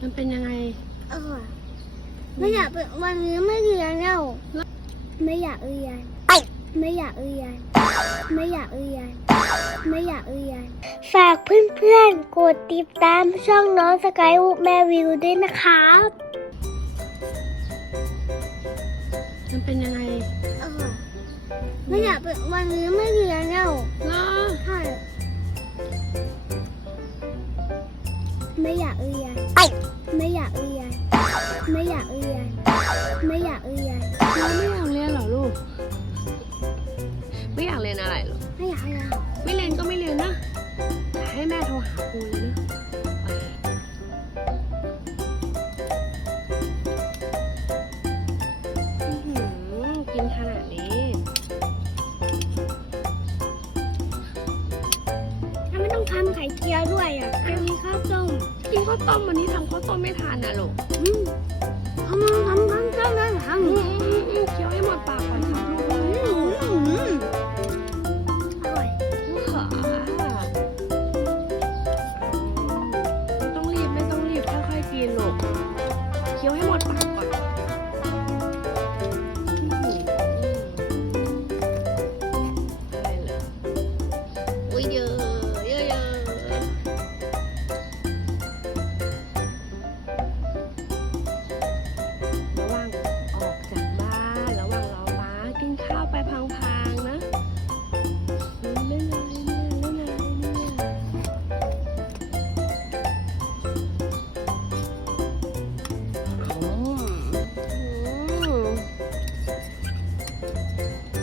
มันเป็นยังไง เออ ไม่อยากไปวันนี้ไม่เรียนแล้ว ไม่อยากเรียน ไม่อยากเรียน ไม่อยากเรียน ไม่อยากเรียน ฝากเพื่อนๆ กดติดตามช่องน้องสกายวูแม่วิวด้วยนะครับ มันเป็นยังไงเออ ไม่อยากไปวันนี้ไม่เรียนแล้วเหรอใช่ ไม่อยากเรียน ไม่อยากเรียน ไม่อยากเรียน ไม่อยากเรียนเราไม่อยากเรียนเหรอลูก ไม่อยากเรียนอะไรเหรอ ไม่อยากเรียน ไม่เรียนก็ไม่เรียนนะแต่ให้แม่โทรหาครูเลยนะไปอื้อหือกินขนาดนี้ ถ้าไม่ต้องทำไข่เจียวด้วยอะจะมีข้าวต้ม กินข้าวต้มวันนี้ทำข้าวต้มไม่ทานนะลูกอืมทำทำทำต้มแล้วทำอือืมมอืมอืมเคี้ยวให้หมดปากก่อนครับลูกอืมอืมอร่อยค่ะไม่ต้องรีบไม่ต้องรีบค่อยๆกินลูกเคี้ยวให้หมดปาก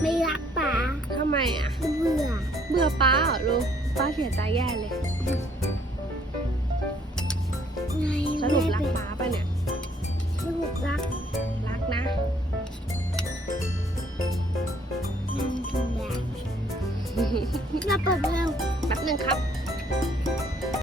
ไม่รักป๋าทำไมอะ เบื่อ เบื่อป้าเหรอลูกป้าเสียใจแย่เลย ไงสรุปรักป้าปะเนี่ย สรุปรักรักนะอืมทุกอย่างเราเปิดเพลงแป๊บหนึ่งครับเ